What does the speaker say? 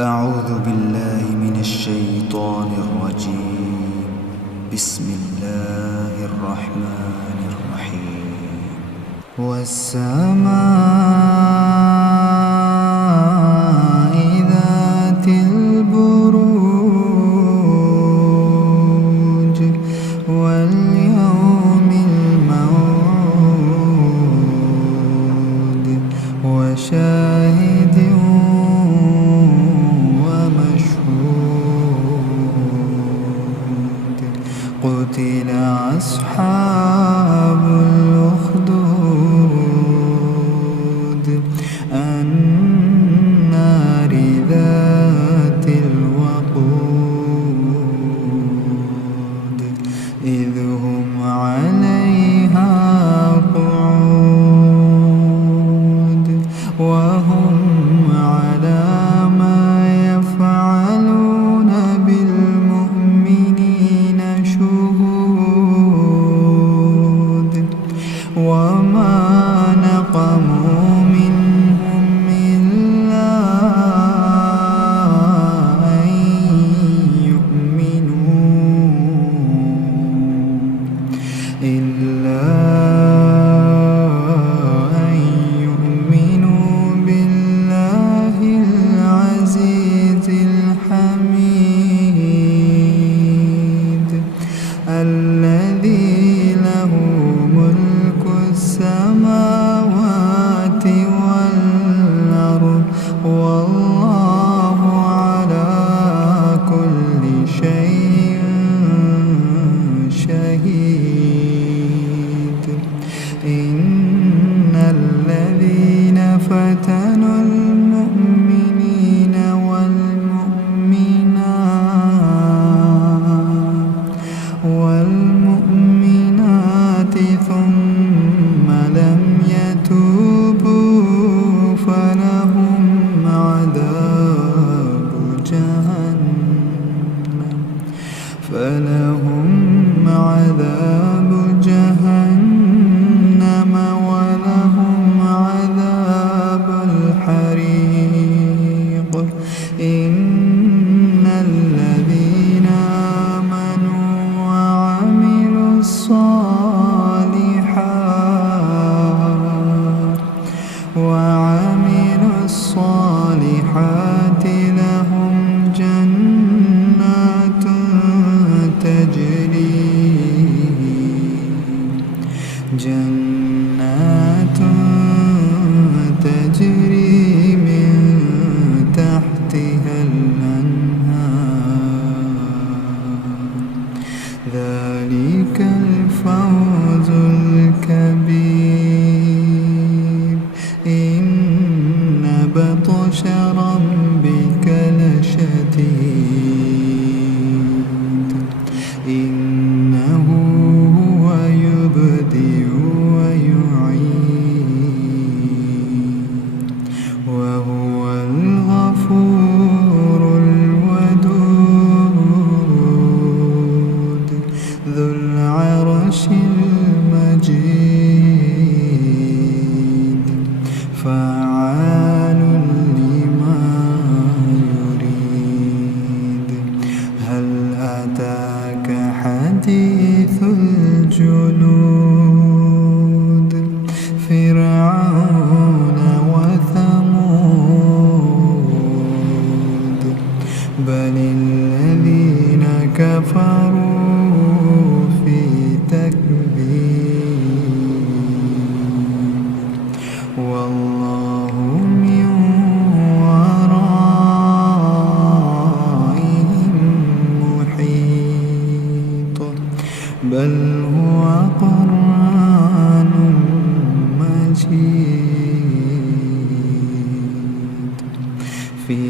أعوذ بالله من الشيطان الرجيم. بسم الله الرحمن الرحيم. والسماء ذات البروج واليوم الموعود وشاهد قتل أصحاب الأخدود النار ذات الوقود إذ هم عليها قعود وهم على ما يفعلون بالمؤمنين شهود وما نقموا منهم إلا أن يؤمنوا بالله العزيز الحميد الذي له ملك السماوات والأرض والله على كل شيء شهيد. إن الذين فتنوا المؤمنين والمؤمنات ثم لم يتوبوا فلهم عذاب جهنم ولهم عذاب الحريق. إن الذين آمنوا وعملوا الصالحات لهم جنات تجري من تحتها الأنهار. ذلك الفوز الكبير. إن بطش ربك لشديد. إنه هو يبدئ ويعيد وهو الغفور الودود ذو العرش المجيد فعال لما يريد. هل أتاك حديث الجنود فرعون وثمود بل الذين كفروا في تكذيب والله من ورائهم محيط. بل هو قرآن مجيد في